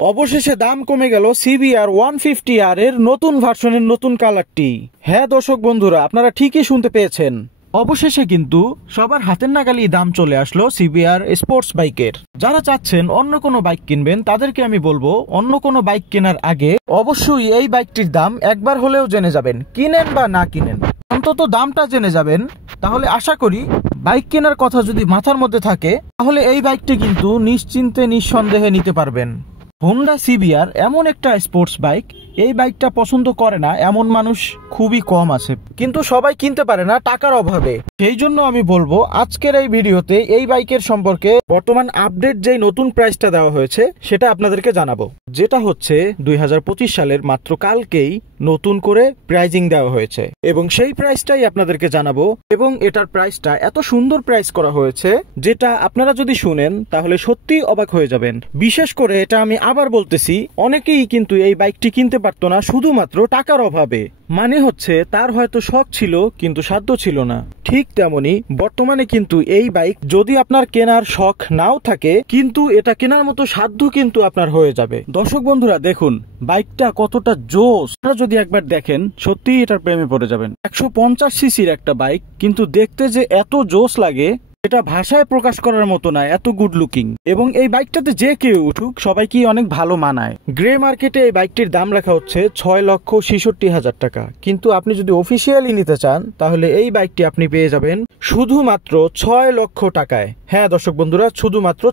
অবশেষে দাম কমে গেল সিবিআর 150R এর নতুন ভার্সনের নতুন কালারটি। হ্যাঁ দর্শক বন্ধুরা, আপনারা ঠিকই শুনতে পেয়েছেন, অবশেষে কিন্তু সবার হাতের নাগালি দাম চলে আসলো সিবিআর স্পোর্টস বাইকের। যারা চাচ্ছেন অন্য কোনো বাইক কিনবেন তাদেরকে আমি বলবো, অন্য কোনো বাইক কেনার আগে অবশ্যই এই বাইকটির দাম একবার হলেও জেনে যাবেন। কিনেন বা না কিনেন, অন্তত দামটা জেনে যাবেন। তাহলে আশা করি বাইক কেনার কথা যদি মাথার মধ্যে থাকে, তাহলে এই বাইকটি কিন্তু নিশ্চিন্তে নিঃসন্দেহে নিতে পারবেন। হোন্ডা সিবিআর এমন একটা স্পোর্টস বাইক, এই বাইকটা পছন্দ করে না এমন মানুষ খুবই কম আছে, কিন্তু সবাই কিনতে পারে না টাকার অভাবে। সেই জন্য আমি বলবো আজকের এই ভিডিওতে এই বাইকের সম্পর্কে বর্তমান আপডেট যে নতুন প্রাইসটা দেওয়া হয়েছে সেটা আপনাদেরকে জানাবো, যেটা হচ্ছে 2025 সালের মাত্র কালকেই নতুন করে প্রাইজিং দেওয়া হয়েছে এবং সেই প্রাইসটাই আপনাদেরকে জানাবো। এবং এটার প্রাইসটা এত সুন্দর প্রাইস করা হয়েছে যেটা আপনারা যদি শুনেন তাহলে সত্যি অবাক হয়ে যাবেন। বিশেষ করে এটা আমি আবার বলতেছি, অনেকেই কিন্তু এই বাইকটি কিনতে পারতো না শুধুমাত্র টাকার অভাবে। মানে হচ্ছে তার হয়তো শখ ছিল কিন্তু সাধ্য ছিল না। ঠিক তেমনি বর্তমানে কিন্তু এই বাইক যদি আপনার কেনার শখ নাও থাকে, কিন্তু এটা কেনার মতো সাধ্য কিন্তু আপনার হয়ে যাবে। দর্শক বন্ধুরা দেখুন বাইকটা কতটা জোস, আপনারা যদি একবার দেখেন সত্যিই এটার প্রেমে পড়ে যাবেন। 150 সিসির একটা বাইক, কিন্তু দেখতে যে এত জোস লাগে এটা ভাষায় প্রকাশ করার মতো না, এত গুড লুকিং। এবং এই বাইকটাতে যে কেউ উঠুক সবাইকে অনেক ভালো মানায়। গ্রে মার্কেটে এই বাইকটির দাম রাখা হচ্ছে 6,66,000 টাকা, কিন্তু আপনি যদি অফিসিয়ালি নিতে চান তাহলে এই বাইকটি আপনি পেয়ে যাবেন শুধুমাত্র 6 লক্ষ টাকায়। হ্যাঁ দর্শক বন্ধুরা, শুধুমাত্র